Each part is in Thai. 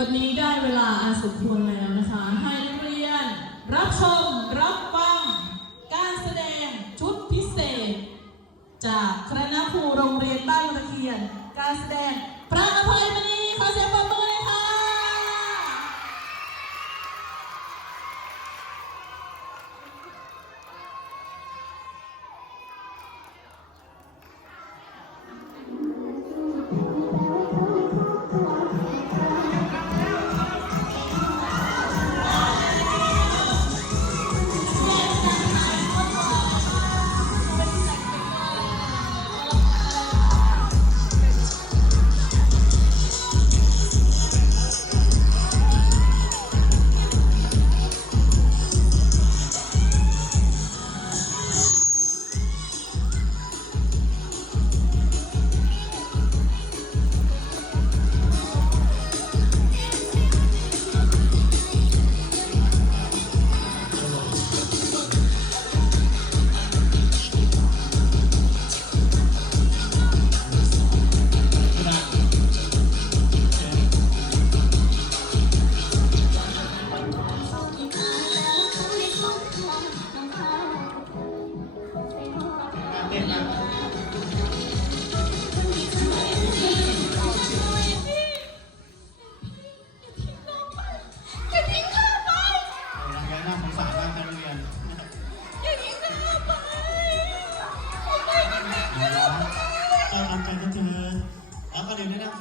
วันนี้ได้เวลาอันสมควรแล้วนะคะ ให้นักเรียน รับชม รับฟัง การแสดงชุดพิเศษ จากคณะครูโรงเรียนบ้านตะเคียน การแสดง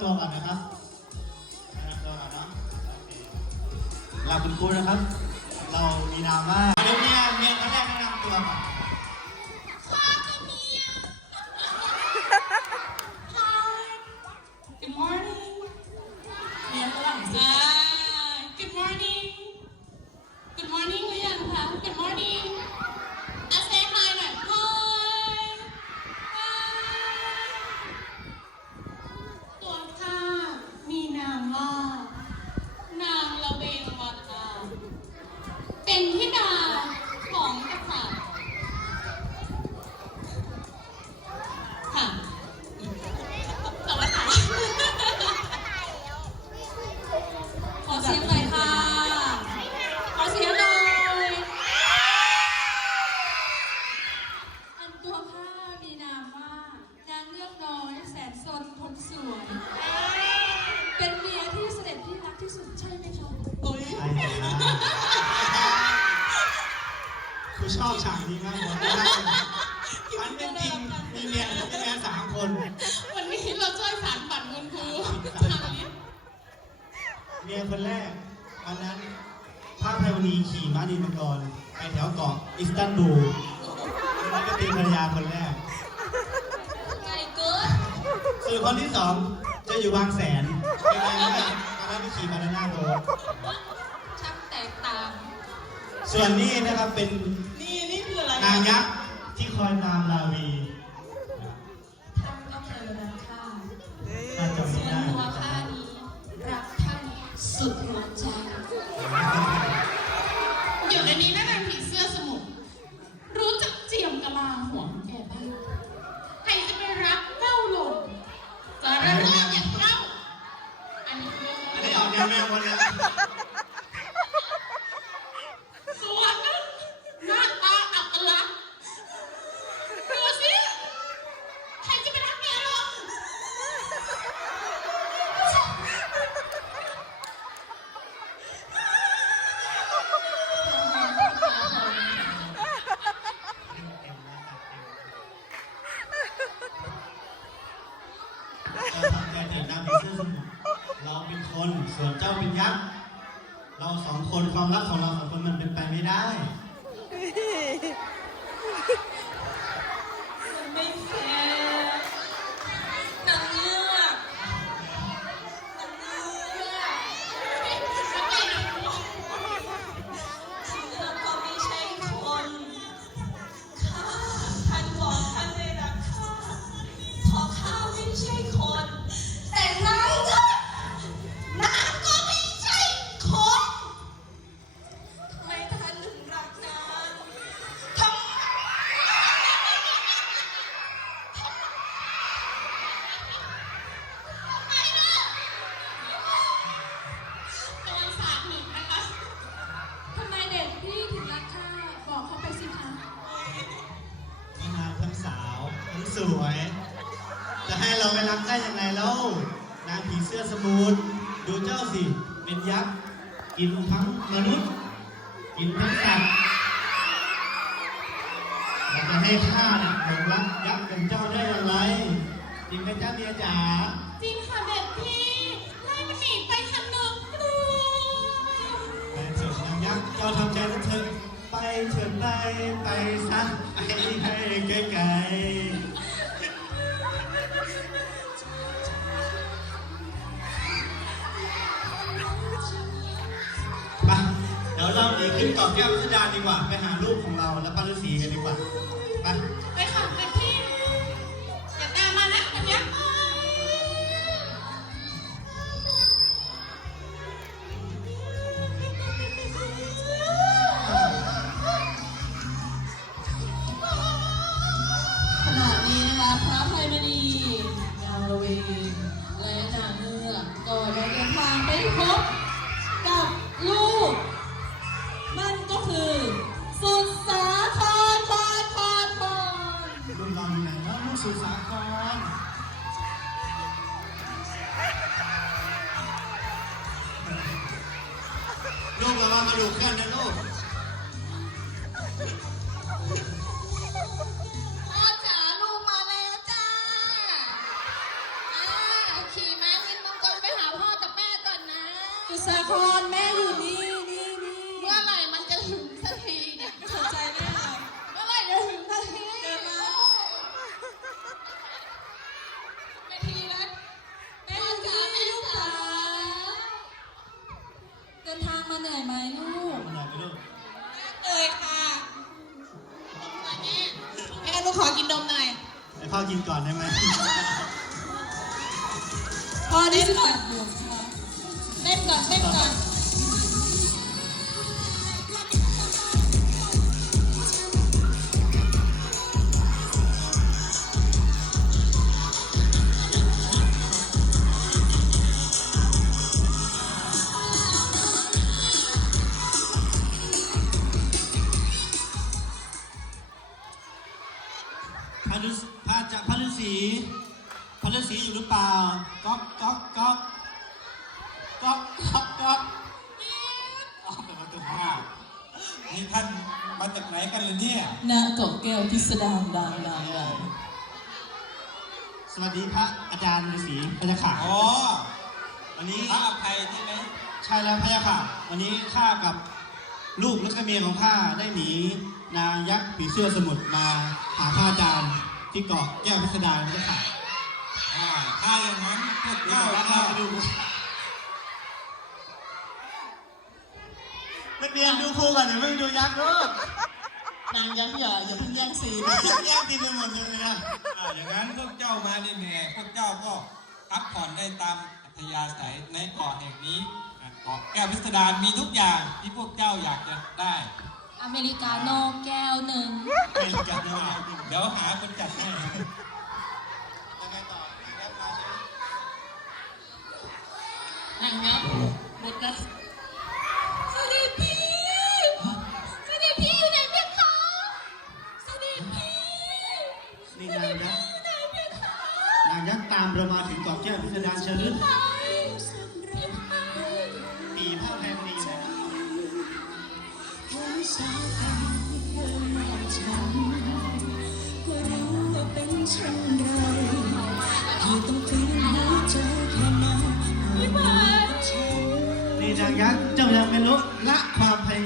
ตัวก่อนนะครับแนะนำตัวก่อนเนาะเราคุณครูนะครับ เรามีนามว่าเดี๋ยวเมียเมียคนแรกแนะนำตัวก่อน Good morning เรียนฝรั่งสิ Ah, good morning. Good morning หรือยังคะ Good morning. อะ say hi หน่อย Hi. Hi. ตัวข้ามีนามว่า นางละเวงวาตาเป็นธิดาของกษัตริย์ค่ะสวัสดีขอเสียงหน่อยค่ะ ขอเสียงหน่อย อันตัวข้ามีนามว่านางเงือกน้อยแสนสนคนสวย เป็นเมียที่เสด็จที่รักที่สุดใช่ไหมคะ โอ้ย ใช่ครับคือชอบฉากนี้มากเลยมันเป็นจริงมีเมียมีเมียสามคน วันนี้เราช่วยสารฝันคุณครูทางนี้ เมียคนแรกวันนั้นพระไพวณีขี่ม้าดินมังกรไปแถวเกาะอิสตันบูลแล้วก็ตีภรรยาคนแรกไก่เกิดส่วนคนที่สองจะอยู่บางแสนเป็นไงบ้างตอนนั้นไปขี่บานาน่าโบ๊ทชักแตกต่าง ส่วนนี้นะครับเป็นนี่นี่คืออะไรนางยักษ์ที่คอยตามลาวี เราสองคนความรักของเราสองคนมันเป็นไปไม่ได้ สวย จะให้เราไม่รักได้ยังไงแล้วนางผีเสื้อสมุทรดูเจ้าสิ เป็นยักษ์ กินทั้งมนุษย์ กินทั้งสัตว์เราจะให้ข้าเนี่ยหลงรักยักษ์เป็นเจ้าได้อย่างไร จริงไหมจ้าเมียจ๋า จริงค่ะเด็ดพี่ ไล่มันหนีไปทางหนึ่งกลัวไปเถิดนางยักษ์เจ้าทำใจแล้วเถิดไปเถิดไปไปซะไปให้ไกลๆ ขึ้นเกาะแก้วพิสดารดีกว่า ไปหาลูกของเราและป้าฤาษีกันดีกว่าไป อนลูกเรามากระดูกกันนะลูก ก๊อกก๊อกก๊อกก๊อกก๊อกก๊อกออกเปิดประตูห้านี่ท่านมาจากไหนกันเลยเนี่ย ณเกาะแก้วพิสดารดังดังดังสวัสดีพระอาจารย์ฤาษีพระยาค่ะอ๋อ วันนี้พระอภัยใช่ไหมใช่แล้วพระยาค่ะ วันนี้ข้ากับลูกและกเมียของข้าได้หนีนางยักษ์ผีเสื้อสมุทรมาหาพระอาจารย์ที่เกาะแก้วพิสดารพระยาค่ะอ่าถ้าอย่าง นั้นพวกเจ้าเจ้าข้าก็ไปดูนักเรียนดูครูก่อนอย่าเพิ่งดูยักษ์ลูกนางยักษ์อย่าอย่าเพิ่งแย่งซีนแย่งซีนไปหมดเลยอะอ่าอย่างนั้นพวกเจ้ามาได้แน่พวกเจ้าก็พักผ่อนได้ตามอัธยาศัยในเกาะแห่งนี้อะเกาะแก้วพิสดารมีทุกอย่างที่พวกเจ้าอยากจะได้ อเมริกาโน่แก้วหนึ่งเป็นกันแล้วอ่าเดี๋ยวหาคนจัดให้ ยังไงต่อยักษ์มาใช่ไหม นั่งเนาะหมดแล้วสวัสดีพี่สวัสดีพี่อยู่ไหนเพคะสวัสดีพี่นี่นางยักษ์อยู่ไหนเพคะนางยักษ์ตามเรามาถึงเกาะแก้วพิสดารเชิญ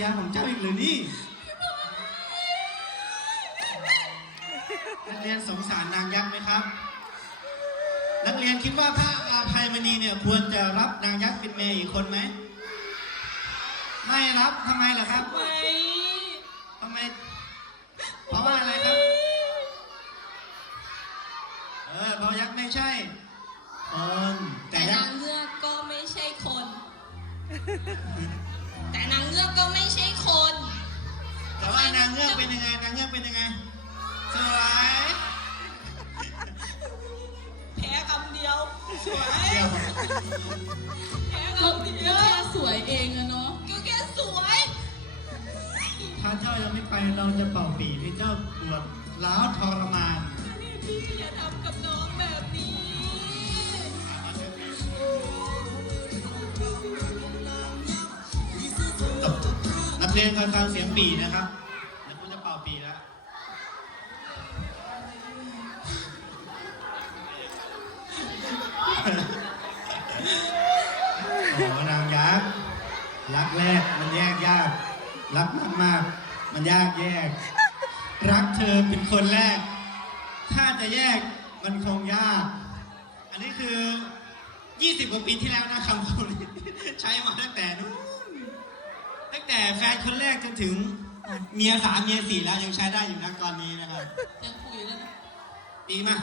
าของเจ้าอีกหรือนี่นักเรียนสงสารนางยักษ์ไหมครับ นักเรียนคิดว่าพระอาภัยมณีเนี่ยควรจะรับนางยักษ์เป็นเมย์อีกคนไหม ไม่รับทำไมล่ะครับ ไม่ทำไม เพราะว่าอะไรครับ เออเพราะยักษ์ไม่ใช่คนแต่แต่ยันากงษ์ เงือกก็ไม่ใช่คน นางเงือกก็ไม่ใช่คน แต่ว่านางเงือกเป็นยังไง นางเงือกเป็นยังไง สวยแพ้คำเดียว สวย เดี๋ยวแพ้คำเดียว แค่สวยเองอะเนาะก็แค่สวย ถ้าเจ้ายังไม่ไปเราจะเป่าปีให้เจ้าปวดร้าวทรมาน นี่เพพี่อย่าทำกับน้อง นักเรียนคอยฟังเสียงปีนะครับเดี๋ยวครูจะเป่าปีแล้วโอ้นางยักษ์รักแรกมันแยกยาก รักมากมากมันยากแยก รักเธอเป็นคนแรก ถ้าจะแยกมันคงยาก อันนี้คือ 20 กว่าปีที่แล้วนะคำพูดนี้ใช้มาตั้งแต่นู้น แต่แฟนคนแรกจนถึงเมียสามเมียสี่แล้วยังใช้ได้อยู่นะตอนนี้นะครับ ยังคุยแล้วนะดีมาก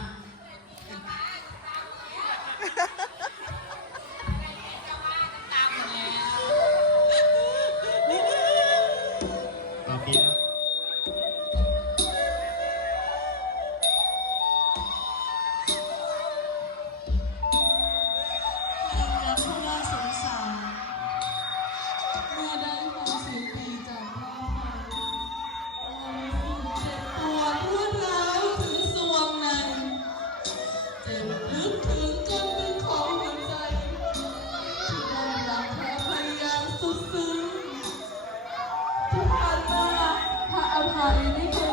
ร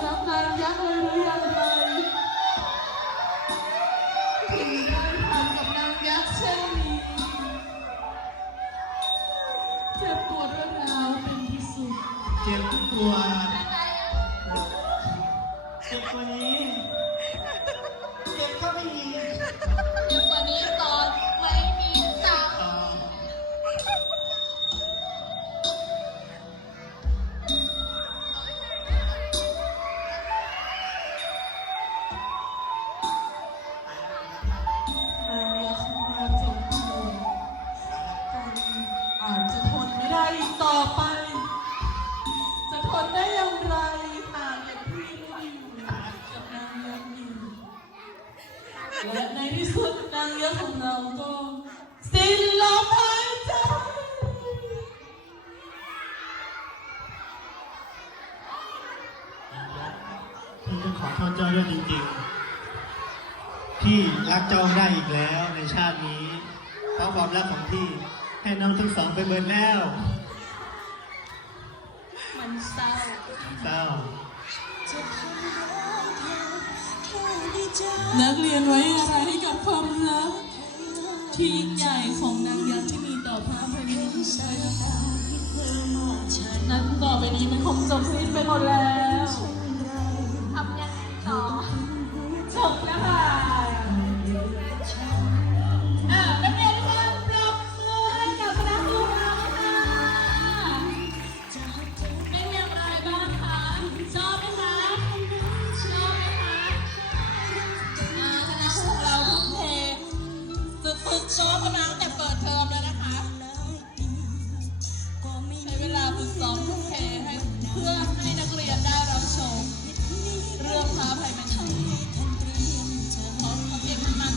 และในที่สุดนางยักษ์ของเราก็สิ้นลมหายใจพี่จะขอโทษเจ้าด้วยจริงๆพี่รักเจ้าไม่ได้อีกแล้วในชาตินี้ เพราะความรักของพี่ให้น้องทั้งสองไปเบิดแล้ว มันเศร้าเศร้า นักเรียนไว้อะไรให้กับความรักที่ยิ่งใหญ่ของนางยักษ์ที่มีต่อพระอภัยมณีได้นะคะนั้นต่อไปนี้มันคงจบสิ้นไปหมดแล้ว